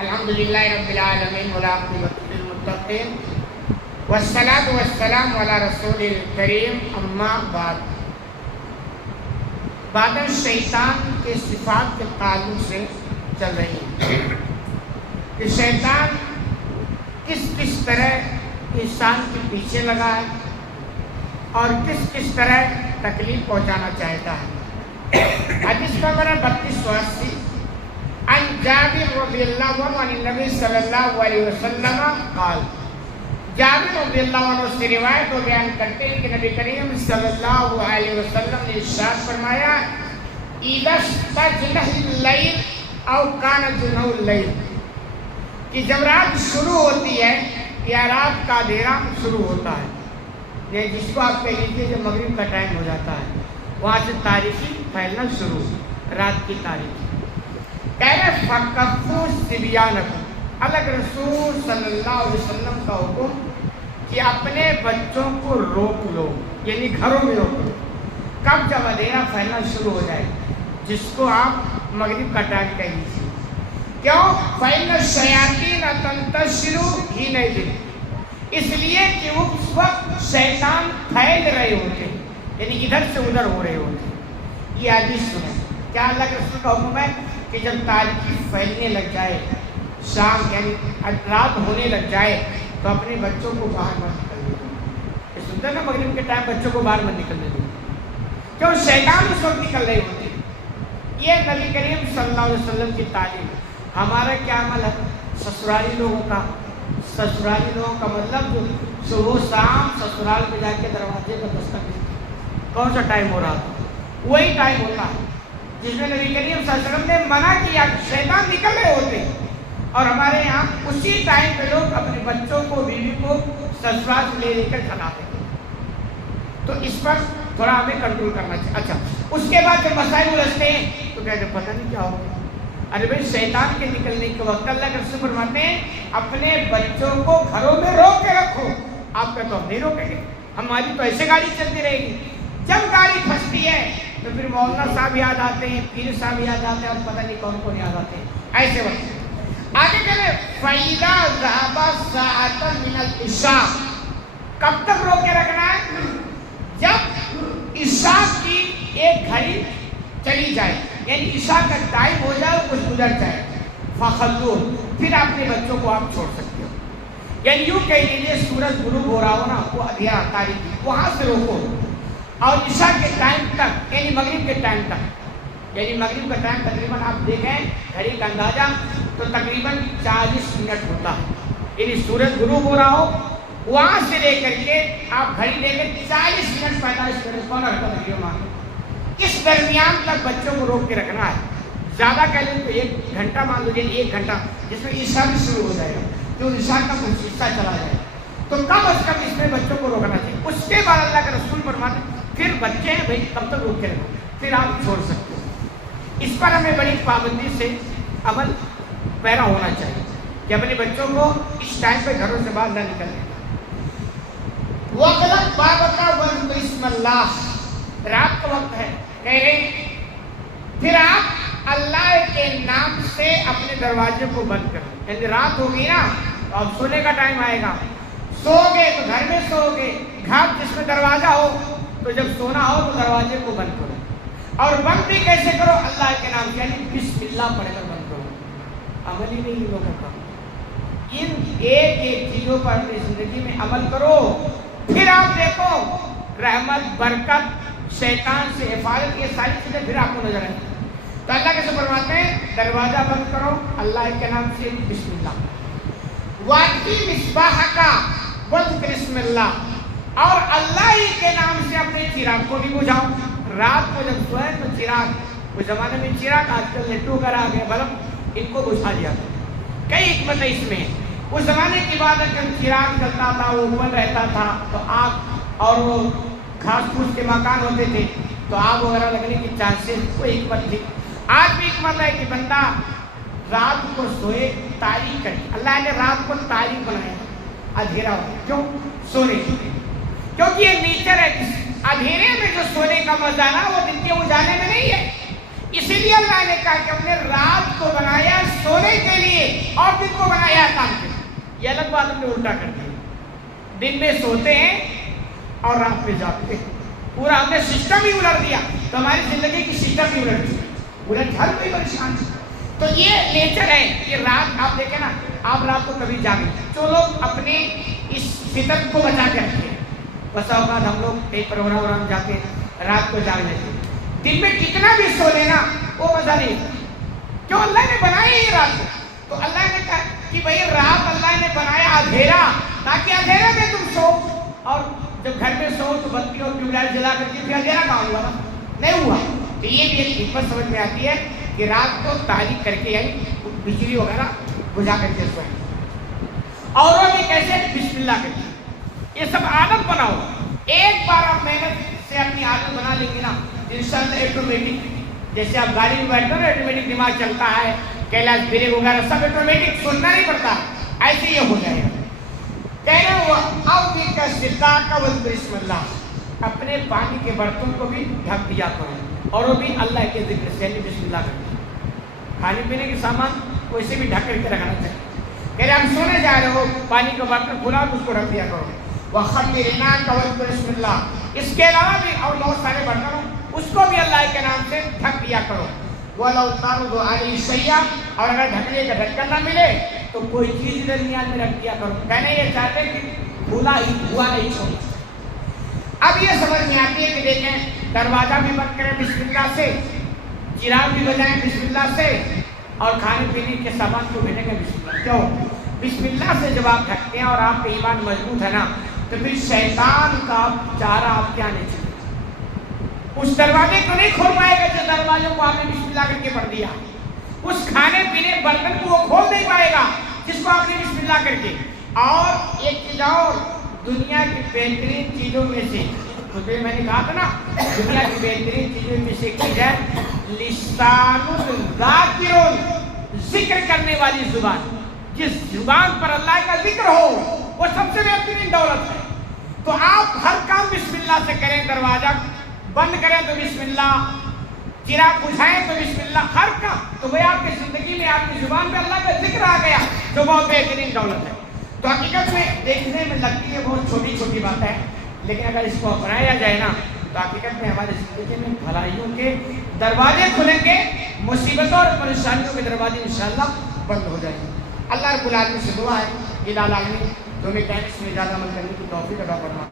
الحمدللہ رب العالمین والعاقبۃ للمتقین والصلاۃ والسلام علی رسول الکریم اما بعد. باتیں شیطان کے صفات کے تعلق سے چل رہی ہیں کہ شیطان کس طرح انسان کے پیچھے لگا ہے اور کس طرح تکلیف پہنچانا چاہتا ہے. حدیث نمبر 3280 عن جابر رضی اللہ عنہ عن النبی صلی اللہ علیہ وسلم قال. جابر رضی اللہ عنہ سے روایت و بیان کرتے ہیں کہ نبی کریم صلی اللہ علیہ وسلم نے ارشاد فرمایا اذا استجنح اللیل او کان جنح اللیل، کہ جب رات شروع ہوتی ہے یا رات کا اندھیرا شروع ہوتا ہے، یہ جس کو آپ کہہ لیجیے جو مغرب کا ٹائم ہو جاتا ہے، وہاں سے تاریخی پھیلنا شروع رات کی تاریخی. کہہ رہے فَكَفُّوا صِبْيَانَكُمْ، اللہ رسول صلی اللہ علیہ وسلم کا حکم کہ اپنے بچوں کو روک لو، یعنی گھروں میں روک لو. کب؟ جب اندھیرا پھیلنا شروع ہو جائے، جس کو آپ مغرب کا ٹائم کہہ لیجیے. کیوں؟ فَإِنَّ الشَّيَاطِينَ تَنْتَشِرُ حِينَئِذٍ، اس لیے کہ اس وقت شیطان پھیل رہے ہوتے ہیں، یعنی ادھر سے ادھر ہو رہے ہوتے ہیں. یہ حدیث سنیں. کیا اللہ کے رسول کا حکم ہے کہ جب تاریکی پھیلنے لگ جائے، شام یعنی رات ہونے لگ جائے، تو اپنے بچوں کو باہر مت نکلنے دو. یہ سنتے ہیں نا مغرب کے ٹائم بچوں کو باہر مت نکلنے دو، کیوں؟ شیطان اس وقت نکل رہے ہوتے ہیں. یہ نبی کریم صلی اللہ علیہ وسلم کی تعلیم. ہمارا کیا عمل ہے سسرالی لوگوں کا؟ سسرالی لوگوں کا مطلب جو صبح شام سسرال پہ جا کے دروازے پر دستک دیتے. کون سا ٹائم ہو رہا تھا؟ وہی ٹائم ہوتا ہے جس میں نبی کریم صلی اللہ علیہ وسلم نے منع کیا. شیطان نکل رہے ہوتے ہیں اور ہمارے یہاں اسی ٹائم پہ لوگ اپنے بچوں کو بیوی کو سسرال سے لے کر کھلاتے ہیں. تو اس پر تھوڑا ہمیں کنٹرول کرنا چاہیے. اچھا، اس کے بعد جب مسائل الجھتے ہیں تو کہتے ہیں پتہ نہیں کیا ہوگا. ارے بھائی شیطان کے نکلنے کے وقت اللہ کے رسول فرماتے ہیں اپنے بچوں کو گھروں میں روک کے رکھو. آپ کہتے ہم نہیں روکیں گے، ہماری تو ایسے گاڑی چلتی رہے گی. جب گاڑی پھنستی ہے تو پھر مولانا صاحب یاد آتے ہیں، پیر صاحب یاد آتے ہیں، اور پتہ نہیں کون کون یاد آتے ہیں. ایسے وقت آگے چلے فَإِذَا ذَهَبَ سَاعَةً مِنَ الْعِشَاءِ، کب تک روک کے رکھنا ہے؟ جب عشاء کی ایک گھڑی چلی جائے، یعنی عشاء کا ٹائم ہو جائے اور کچھ گزر جائے. فَخَلُّوهُ، پھر اپنے بچوں کو آپ چھوڑ سکتے ہو. یعنی یوں کہہ لیجیے سورج غروب ہو رہا ہو نا، وہ اندھیرا تاریکی، وہاں سے روکو اور عشاء کے ٹائم تک، یعنی مغرب کے ٹائم تک. یعنی مغرب کا ٹائم تقریباً آپ دیکھیں گھڑی کا اندازہ تو تقریباً 40 منٹ ہوتا ہے. یعنی سورج غروب ہو رہا ہو وہاں سے لے کر کے آپ گھڑی لے کے 40 منٹ 45 منٹ کون رکھتا تقریباً اس درمیان تک بچوں کو روک کے رکھنا ہے. زیادہ کہہ لیں تو 1 گھنٹہ مان لیجیے، 1 گھنٹہ جس میں عشاء بھی شروع ہو جائے گا، جو عشاء کا کچھ حصہ چلا جائے تو کم از کم اس میں بچوں کو روکنا چاہیے. اس کے بعد اللہ کے رسول فرماتے پھر بچے ہیں بھائی کب تک روک کے رکھو، پھر آپ چھوڑ سکتے ہو. اس پر ہمیں بڑی پابندی سے عمل پیرا ہونا چاہیے کہ اپنے بچوں کو اس ٹائم پہ گھروں سے باہر نہ نکلنے. وَقْلَقْ بَابَكَ وَاذْكُرِ اسْمَ اللَّهِ، رات کا وقت ہے، کہہ رہے پھر آپ اللہ کے نام سے اپنے دروازے کو بند کرو. یعنی رات ہوگی نا تو اب سونے کا ٹائم آئے گا. سو گے تو گھر میں سو گے، گھر جس میں دروازہ ہو تو جب سونا ہو تو دروازے کو بند کرو. اور بند بھی کیسے کرو؟ اللہ کے نام سے، یعنی بسم اللہ پڑھ کر بند کرو. عمل ہی نہیں لوگوں کا. ان ایک چیزوں پر اپنی زندگی میں عمل کرو، پھر آپ دیکھو رحمت، برکت، شیطان سے حفاظت، یہ ساری چیزیں پھر آپ کو نظر آئیں. تو اللہ کیسے فرماتے ہیں دروازہ بند کرو اللہ کے نام سے، بسم اللہ. وَأَقِمِ مِصْبَاحَكَ وَاذْكُرِ اسْمَ اللَّهِ، اور اللہ ہی کے نام سے اپنے چراغ کو بھی بجھاؤ. رات کو جب سوئے تو چراغ، اس زمانے میں چراغ، آج کل نیٹو وغیرہ آ گئے بلب، ان کو بجھا دیا تھا. کئی حکمتیں اس میں. اس زمانے کی بات ہے کہ چراغ چلتا تھا، وہ اوپن رہتا تھا تو آگ اور وہ گھاس پھوس کے مکان ہوتے تھے تو آگ وغیرہ لگنے کی چانسز، کوئی حکمت تھی. آج بھی حکمت ہے کہ بندہ رات کو سوئے تاریخ کرے. اللہ نے رات کو تاریخ بنایا، اندھیرا ہو. کیوں؟ سونے کے لیے، کیونکہ یہ نیچر ہے. اندھیرے میں جو سونے کا مزہ نا وہ دن کے اجالے میں نہیں ہے. اسی لیے اللہ نے کہا کہ ہم نے رات کو بنایا سونے کے لیے اور کو بنایا ہے کام کے. یہ الگ بات ہم نے الٹا کر دیا. دن میں سوتے ہیں اور رات میں جاگتے ہیں. پورا ہم نے سسٹم ہی الٹ دیا. تو ہماری زندگی کی سسٹم ہی الٹ دی. الٹ ہر کوئی پریشان. تو یہ نیچر ہے کہ رات آپ دیکھیں نا, آپ رات کو کبھی جاگیں. جو لوگ اپنے اس فطرت کو بچا کے رکھتے ہیں, بسا اوقات ہم لوگ کئی پروگرام جاتے ہیں رات کو جاگ لیتے ہیں. دن میں کتنا بھی سو لینا وہ مزہ نہیں. کیوں؟ اللہ نے بنایا ہی رات کو. تو اللہ نے کہا کہ بھئی رات اللہ نے بنایا اندھیرا, تاکہ اندھیرے میں تم سو. اور جب گھر میں سو تو بتی اور ٹیوب لائٹ جلا کر کے پھر اندھیرا کہاں ہوا نا؟ نہیں ہوا. تو یہ بھی ایک حکمت سمجھ میں آتی ہے کہ رات کو تاریخ کر کے یعنی بجلی وغیرہ بجھا کر کے سوئیں. اوروں بھی کیسے؟ بسم اللہ کر کے. یہ سب عادت بناؤ. ایک بار آپ محنت سے اپنی عادت بنا لیں گے نا, انشاءاللہ آٹومیٹک, جیسے آپ گاڑی میں بیٹھتے ہو نا آٹومیٹک دماغ چلتا ہے, کیلاش بریک وغیرہ سب آٹومیٹک, سننا نہیں پڑتا, ایسے یہ ہو جائے گا. کہنا ہوا اب بھی کا ستا کا بسم اللہ, اپنے پانی کے برتن کو بھی ڈھک دیا کرو, اور وہ بھی اللہ کے ذکر سے بسم اللہ کر. کھانے پینے کے سامان کو اسے بھی ڈھک کر کے رکھنا چاہیے. کہہ رہے ہم سونے جا رہے ہو, پانی کا برتن کھلا تو اس کو ڈھک دیا کرو. وَخَمِّرِنَا قَوَلْ بسم اللہ. اس کے علاوہ بھی اور بہت سارے برتن ہو, اس کو بھی اللہ کے نام سے ڈھک دیا کرو. وَلَوْ تَعْرُضُ عَلَيْهِ شَيْئًا, اور اگر ڈھکنے کا ڈھکن نہ ملے تو کوئی چیز درمیان میں رکھ دیا کرو. کہنے یہ چاہتے ہیں کہ کھلا ہی ہوا نہیں چھوڑ. اب یہ سمجھ میں آتی ہے کہ دیکھیں دروازہ بھی بند کریں بسم اللہ سے, چراغ بھی بجائیں بسم اللہ سے, اور کھانے پینے کے سامان کو بھیجیں گے بسم اللہ. کیوں؟ بسم اللہ سے جب آپ ڈھکتے ہیں اور آپ کا ایمان مضبوط ہے نا, تو پھر شیطان کا چارہ آپ کے آنے چاہیے. اس دروازے کو نہیں کھول پائے گا جس دروازے کو آپ نے بسم اللہ کر کے پڑھ دیا. اس کھانے پینے برتن کو وہ کھول نہیں پائے گا جس کو آپ نے بسم اللہ کر کے. اور ایک چیز اور, دنیا کی بہترین چیزوں میں سے, میں نے کہا تھا نا دنیا کی بہترین چیزوں میں سے ایک چیز ہے لسان الذاکر, ذکر کرنے والی زبان. جس زبان پر اللہ کا ذکر ہو وہ سب سے بہترین دولت ہے. تو آپ ہر کام بسم اللہ سے کریں. دروازہ بند کریں تو بسم اللہ, چراغ بجھائیں تو بسم اللہ, ہر کام. تو وہ آپ کی زندگی میں آپ کی زبان پہ اللہ کا ذکر آ گیا, جو بہت بہترین دولت ہے. تو حقیقت میں دیکھنے میں لگتی ہے بہت چھوٹی چھوٹی بات ہے, لیکن اگر اس کو اپنایا جائے نا تو حقیقت میں ہماری زندگی میں بھلائیوں کے دروازے کھلیں گے, مصیبتوں اور پریشانیوں کے دروازے انشاءاللہ بند ہو جائیں گے. اللہ رب العالمین سے دعا ہے کہ العالمین تمہیں ٹائمس میں زیادہ عمل کرنے کی توفیق عطا فرمائے.